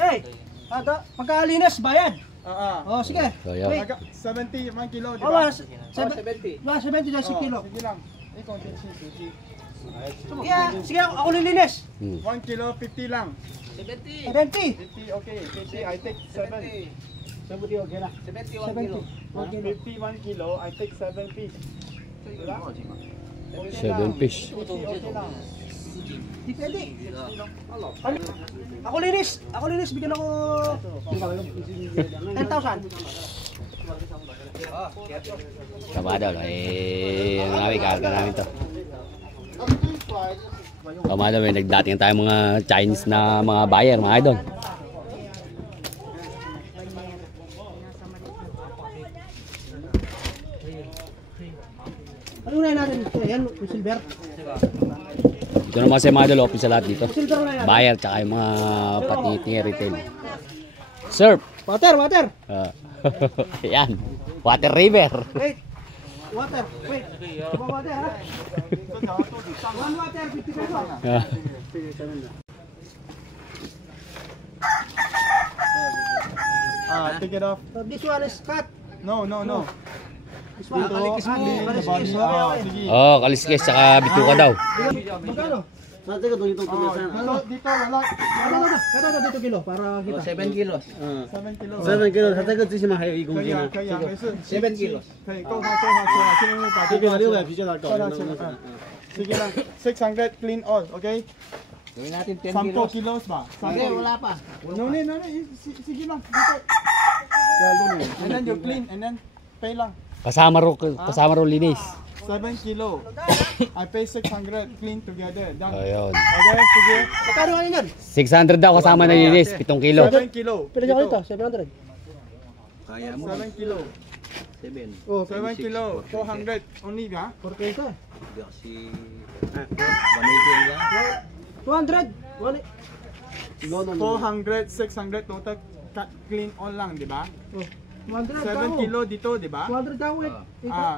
Hey, pagkalinis, bayad. Oh, sige. Wait. 70 1 kilo, di ba? ba? 70 na 10 kilo. Sige lang. Ikaw din si Yeah, sige ako lilinis. 1 kilo 50 lang. 70. 50 okay. 50 I take 7. 70 okay na. 70 51 kilo I take 7 piece. 7 fish. Depende. Ako linis, bigyan ako 10,000. Kamadol, marami karga namin to. Kamadol, may nagdating tayo mga Chinese na mga buyer, mga idol. Ano na natin ito? Yan, silver. Ito naman sa mga idol, open sa lahat dito. Buyer, tsaka yung mga patiting retail. Surf! Water! Yan, water river. Wait! Water! Water ha? One water, 50 pesos. Take it off. This one is cut. No. This one, Sige. Oh, kaliskes, tsaka bituka daw. Magkano? Dito wala. Ito dito kilo para kita. 7 kilos. 7 kilo. 7 kilos. Sa taga 지시면还有一公斤呢。 可以，没事。 7 kilos. 可以，够好，现在把这个600比较大搞。 Sige lang. 600 clean all, okay? Gawin natin 10 10 kilos. kilos ba? Hindi, wala pa. No, sige lang. Dito. And then you clean, and then pay lang. Kasama ro linis. 7 kilo. I pay 600 clean together. Done. Ayun. Okay, sige. Magkano ano yan? 600 daw kasama na linis, 7 kilo. 7 kilo. Pwede ko ito, 700. Kaya mo. 7 kilo. 7. Oh, 7 kilo. 400 only ba? 4 peso. Si 180 lang. 200. 400, 600 total cut clean all lang, di ba? 200 7 kilo dito, di ba? 200 daw eh.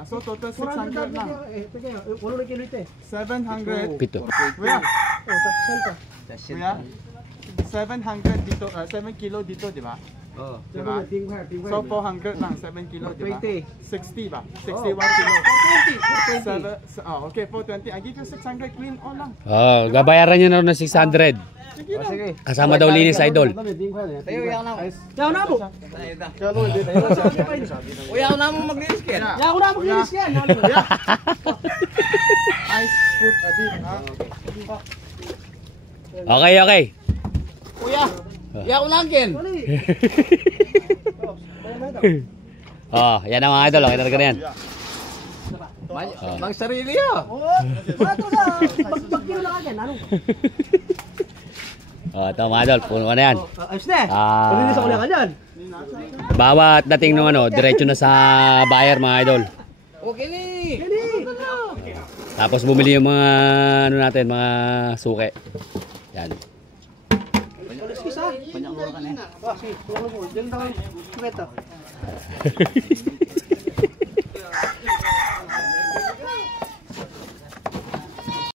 So total 600 lang. Sige, walo na kilo ito eh. 700. Pito. Kuya, Oh, saan ka? kuya. 700 dito, 7 kilo dito, di ba? Oh. Diba? So 400 lang, 7 kilo, di ba? 20. 60 ba? 61 kilo. 420. Okay, 420. I give you 600 clean all lang. Oh, gabayaran niyo na ng 600. Sige lang. Kasama daw linis, idol. Tayo, iyak na. Yaw na mo. Uyaw na mo maglinis ka. Yaw na mo kinis yan. Ice put a bit, ha? Okay. Kuya, iyak na kin. Oh, yan ang mga idol, okay talaga na yan. Bang sarili ah. Wala to na. Pag-kilo na kagyan. Ano? Oh, ito mga idol, puno na yan. Ayos na eh. Ah. Palinis ako na kagyan. Bawat dating nung diretso na sa buyer mga idol. Okay ni. Tapos bumili yung mga natin, mga suke. Yan. Palinis ka sa. Banyak orang kan eh. Sige, tulungan mo. Diyan daw. Ito.